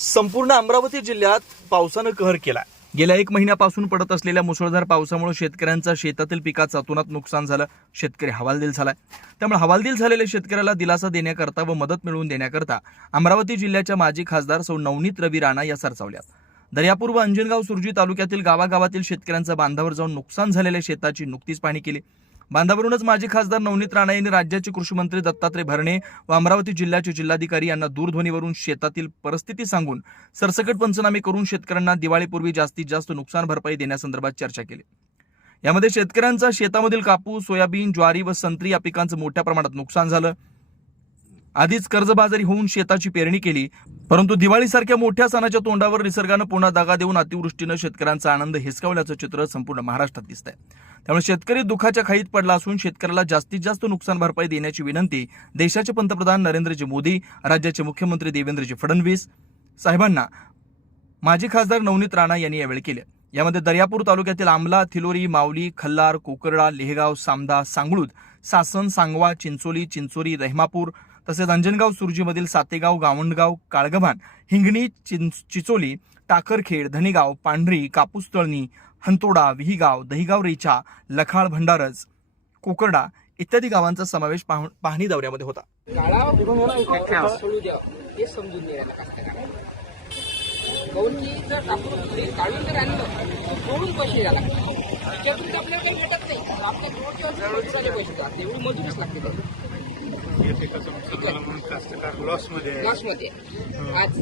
संपूर्ण अमरावती जिल्ह्यात पावसानं कहर केला गेल्या एक महिन्यापासून पडत असलेल्या मुसळधार पावसामुळे शेतकऱ्यांचा शेतातील पिकाचं अतोनात नुकसान झालं. शेतकरी हवालदिल झालाय. त्यामुळे हवालदिल झालेल्या शेतकऱ्याला दिलासा देण्याकरता व मदत मिळवून देण्याकरता अमरावती जिल्ह्याच्या माजी खासदार सौ नवनीत रवी राणा या सरसावल्यात. दर्यापूर व अंजनगाव सुरजी तालुक्यातील गावागावातील शेतकऱ्यांचा बांधावर जाऊन नुकसान झालेल्या शेताची नुकतीच पाहणी केली. बांधावरूनच माजी खासदार नवनीत राणा यांनी राज्याचे कृषी मंत्री दत्तात्रय भरणे व अमरावती जिल्ह्याचे जिल्हाधिकारी यांना दूरध्वनीवरून शेतातील परिस्थिती सांगून सरसकट पंचनामे करून शेतकऱ्यांना दिवाळीपूर्वी जास्तीत जास्त नुकसान भरपाई देण्यासंदर्भात चर्चा केली. यामध्ये शेतकऱ्यांचा शेतामधील कापूस सोयाबीन ज्वारी व संत्री या पिकांचं मोठ्या प्रमाणात नुकसान झालं. आधीच कर्जबाजारी होऊन शेताची पेरणी केली. परंतु दिवाळीसारख्या मोठ्या सणाच्या तोंडावर निसर्गानं पुन्हा दागा देऊन अतिवृष्टीनं शेतकऱ्यांचा आनंद हिसकावल्याचं चित्र संपूर्ण महाराष्ट्रात दिसत आहे त्यामुळे शेतकरी दुःखाच्या खाईत पडला असून शेतकऱ्याला जास्तीत जास्त नुकसान भरपाई देण्याची विनंती देशाचे पंतप्रधान नरेंद्रजी मोदी राज्याचे मुख्यमंत्री देवेंद्रजी फडणवीस साहेबांना. माजी खासदार नवनीत राणा यांनी यावेळी केले. यामध्ये दर्यापूर तालुक्यातील आमला थिलोरी माऊली खल्लार कोकर्डा लेहगाव सामदा सांगळूद सासन सांगवा चिंचोली चिंचोरी रहमापूर तसेच अंजनगाव सुरजीमधील सातेगाव गावंडगाव काळगभान हिंगणी चिं चिचोली टाकरखेड धनेगाव पांढरी कापूस तळणी हंतोडा विहीगाव दहिगाव रेचा लखाळ भंडारज कोकरडा इत्यादी गावांचा समावेश पाहणी दौऱ्यामध्ये होता. काळावर सोडू द्या की जर कापूस काढून जर आणलं. तर पैसे द्यायला लागतात त्याच्यातून आपल्याला काही भेटत नाही. आपल्या एवढी मजुरीच लागते त्याला. या पिकाचं नुकसान झालं म्हणून कास्तकार लॉसमध्ये आहे. क्लासमध्ये आज